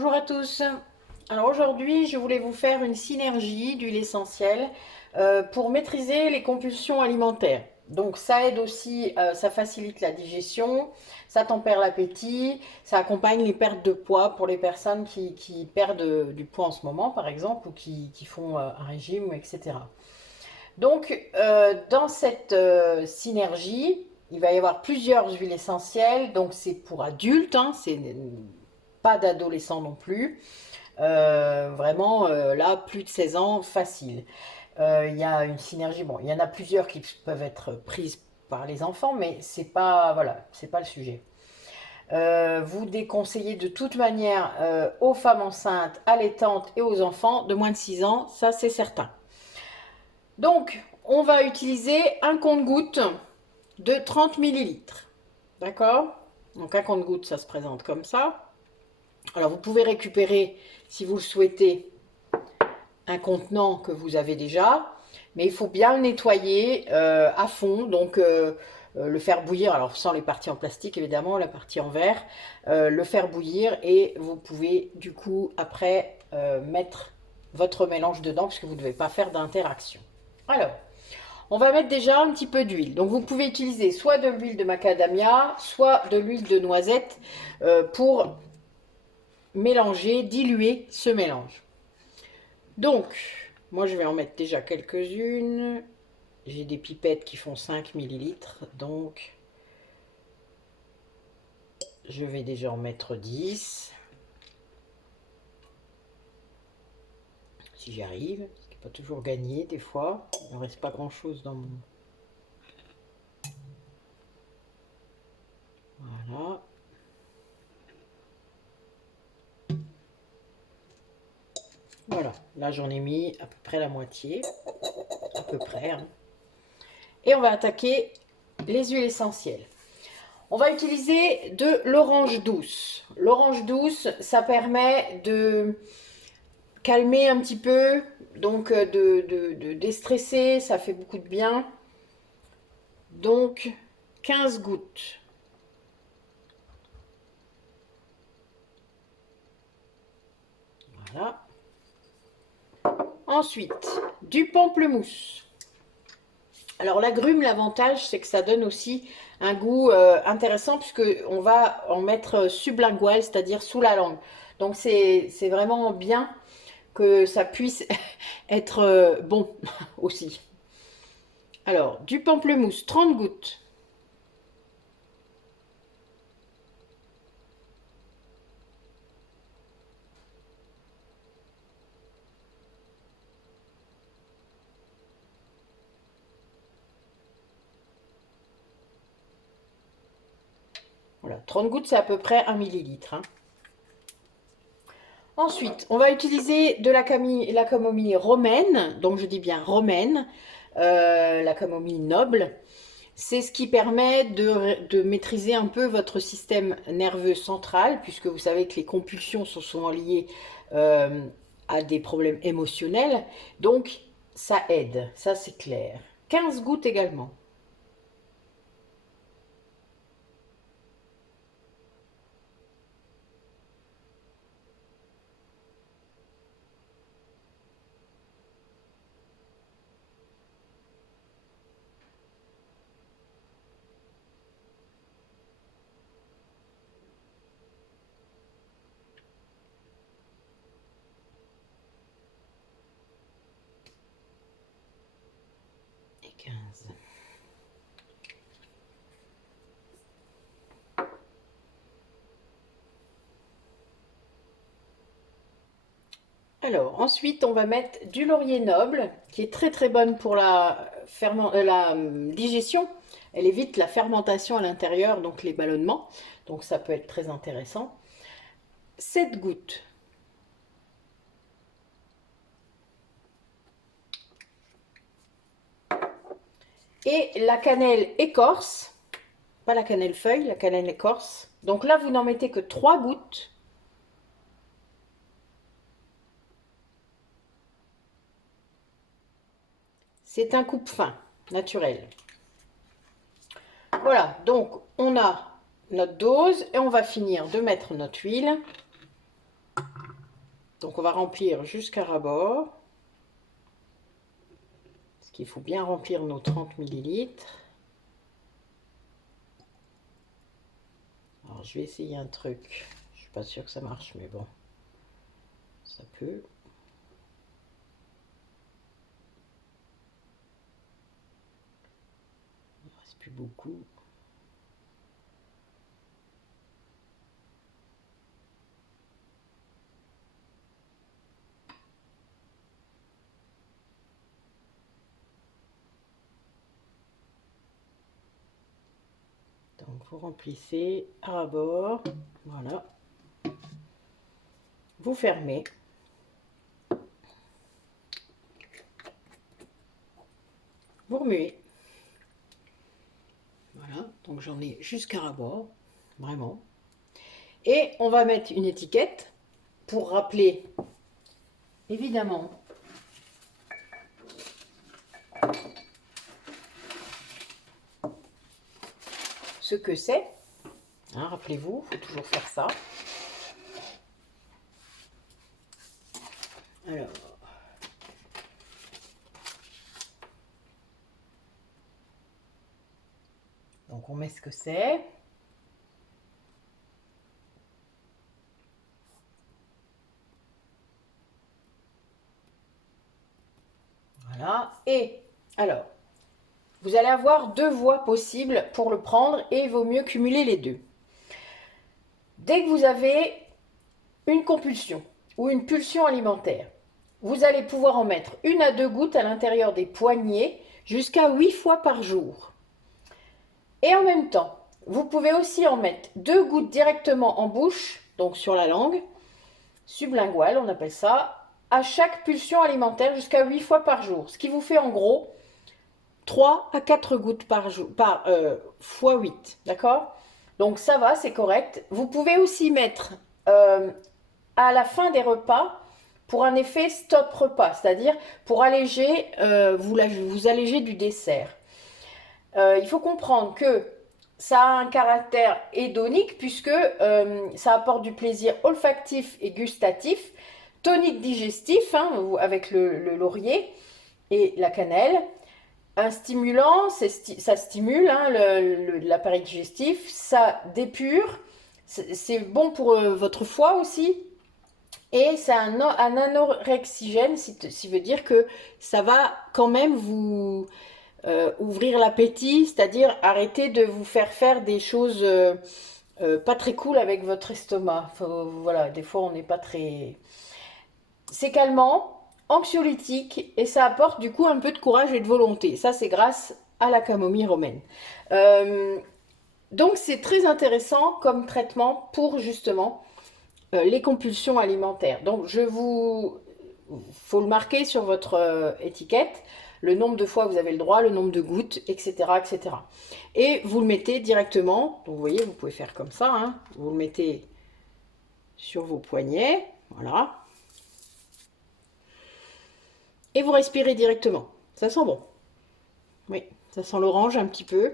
Bonjour à tous. Alors aujourd'hui, je voulais vous faire une synergie d'huile essentielle pour maîtriser les compulsions alimentaires. Donc ça aide aussi, ça facilite la digestion, ça tempère l'appétit, ça accompagne les pertes de poids pour les personnes qui perdent du poids en ce moment, par exemple, ou qui font un régime, etc. Donc dans cette synergie, il va y avoir plusieurs huiles essentielles. Donc c'est pour adultes, hein, c'est pas d'adolescents non plus. Vraiment, là, plus de 16 ans, facile. Il y a une synergie. Bon, il y en a plusieurs qui peuvent être prises par les enfants, mais c'est pas, voilà, c'est pas le sujet. Vous déconseillez de toute manière aux femmes enceintes, allaitantes et aux enfants de moins de 6 ans, ça c'est certain. Donc, on va utiliser un compte-gouttes de 30 millilitres. D'accord? Donc, un compte-gouttes, ça se présente comme ça. Alors, vous pouvez récupérer, si vous le souhaitez, un contenant que vous avez déjà, mais il faut bien le nettoyer à fond, donc le faire bouillir, alors sans les parties en plastique évidemment, la partie en verre, le faire bouillir et vous pouvez du coup après mettre votre mélange dedans puisque vous ne devez pas faire d'interaction. Alors, on va mettre déjà un petit peu d'huile. Donc vous pouvez utiliser soit de l'huile de macadamia, soit de l'huile de noisette pour mélanger, diluer ce mélange. Donc, moi je vais en mettre déjà quelques-unes. J'ai des pipettes qui font 5 millilitres, donc je vais déjà en mettre 10. Si j'y arrive, ce qui n'est pas toujours gagné des fois. Il ne reste pas grand-chose dans mon... Voilà. Voilà, là j'en ai mis à peu près la moitié. À peu près. Hein. Et on va attaquer les huiles essentielles. On va utiliser de l'orange douce. L'orange douce, ça permet de calmer un petit peu, donc de déstresser, ça fait beaucoup de bien. Donc 15 gouttes. Voilà. Ensuite, du pamplemousse. Alors l'agrume, l'avantage, c'est que ça donne aussi un goût intéressant puisque on va en mettre sublingual, c'est-à-dire sous la langue. Donc c'est vraiment bien que ça puisse être bon aussi. Alors, du pamplemousse, 30 gouttes. Voilà, 30 gouttes, c'est à peu près 1 millilitre. Hein. Ensuite, on va utiliser de la camomille romaine, donc je dis bien romaine, la camomille noble. C'est ce qui permet de maîtriser un peu votre système nerveux central, puisque vous savez que les compulsions sont liées à des problèmes émotionnels. Donc, ça aide, ça c'est clair. 15 gouttes également. Et 15. Alors, ensuite, on va mettre du laurier noble, qui est très très bonne pour la digestion. Elle évite la fermentation à l'intérieur, donc les ballonnements. Donc ça peut être très intéressant. 7 gouttes. Et la cannelle écorce, pas la cannelle feuille, la cannelle écorce. Donc là, vous n'en mettez que 3 gouttes. C'est un coupe-fin naturel. Voilà, donc on a notre dose et on va finir de mettre notre huile. Donc on va remplir jusqu'à ras-bord. Parce qu'il faut bien remplir nos 30 millilitres. Alors je vais essayer un truc. Je suis pas sûre que ça marche, mais bon, ça peut. Il ne reste plus beaucoup. Donc vous remplissez à ras-bord, voilà. Vous fermez. Vous remuez. Voilà, donc j'en ai jusqu'à ras-bord, vraiment. Et on va mettre une étiquette pour rappeler, évidemment, ce que c'est. Hein, rappelez-vous, il faut toujours faire ça. Alors, donc on met ce que c'est. Voilà, et alors, vous allez avoir deux voies possibles pour le prendre et il vaut mieux cumuler les deux. Dès que vous avez une compulsion ou une pulsion alimentaire, vous allez pouvoir en mettre 1 à 2 gouttes à l'intérieur des poignets jusqu'à 8 fois par jour. Et en même temps, vous pouvez aussi en mettre 2 gouttes directement en bouche, donc sur la langue, sublinguale on appelle ça, à chaque pulsion alimentaire jusqu'à 8 fois par jour. Ce qui vous fait en gros 3 à 4 gouttes par jour, fois 8, d'accord? Donc ça va, c'est correct. Vous pouvez aussi mettre à la fin des repas pour un effet stop repas, c'est-à-dire pour alléger, vous alléger du dessert. Il faut comprendre que ça a un caractère hédonique puisque ça apporte du plaisir olfactif et gustatif, tonique digestif hein, avec le laurier et la cannelle, un stimulant, ça stimule hein, l'appareil digestif, ça dépure, c'est bon pour votre foie aussi, et c'est un anorexigène, ce qui veut dire que ça va quand même vous ouvrir l'appétit, c'est-à-dire arrêter de vous faire des choses pas très cool avec votre estomac. Voilà, des fois on n'est pas très... C'est calmant, anxiolytique et ça apporte du coup un peu de courage et de volonté. Ça c'est grâce à la camomille romaine. Donc c'est très intéressant comme traitement pour justement les compulsions alimentaires. Donc faut le marquer sur votre étiquette, le nombre de fois que vous avez le droit, le nombre de gouttes, etc., etc. Et vous le mettez directement, donc vous voyez, vous pouvez faire comme ça, hein, vous le mettez sur vos poignets, voilà. Et vous respirez directement. Ça sent bon. Oui, ça sent l'orange un petit peu.